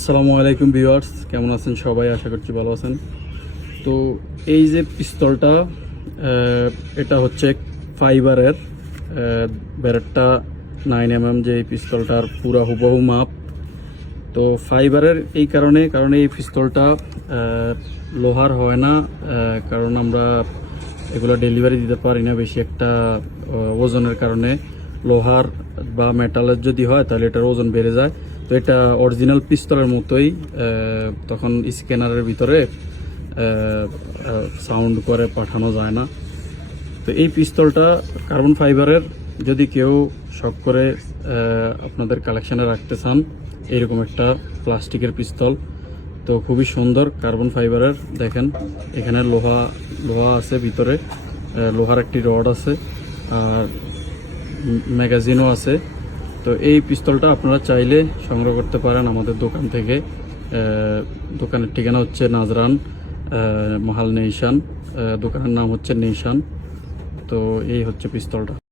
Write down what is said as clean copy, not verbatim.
আসসালামু আলাইকুম ভিউয়ার্স, কেমন আছেন সবাই? আশা করছি ভালো আছেন। তো এই যে পিস্তলটা, এটা হচ্ছে ফাইবারের ব্যারেটটা 9mm, যে এই পিস্তলটার পুরা হুবহু মাপ। তো ফাইবারের এই কারণে এই পিস্তলটা লোহার হয় না, কারণ আমরা এগুলো ডেলিভারি দিতে পারি না বেশি একটা ওজনের কারণে। লোহার বা মেটালের যদি হয় তাহলে এটার ওজন বেড়ে যায়। তো এটা অরিজিনাল পিস্তলের মতোই, তখন স্ক্যানারের ভিতরে সাউন্ড করে পাঠানো যায় না। তো এই পিস্তলটা কার্বন ফাইবারের, যদি কেউ শখ করে আপনাদের কালেকশানে রাখতে চান, এইরকম একটা প্লাস্টিকের পিস্তল, তো খুবই সুন্দর কার্বন ফাইবারের। দেখেন এখানে লোহা আছে ভিতরে, লোহার একটি রড আছে, আর ম্যাগাজিনও আছে। তো এই পিস্তলটা আপনারা চাইলে সংগ্রহ করতে পারেন আমাদের দোকান থেকে। দোকানের ঠিকানা হচ্ছে নাজরান মহাল নেইশান, দোকানের নাম হচ্ছে নেইশান। তো এই হচ্ছে পিস্তলটা।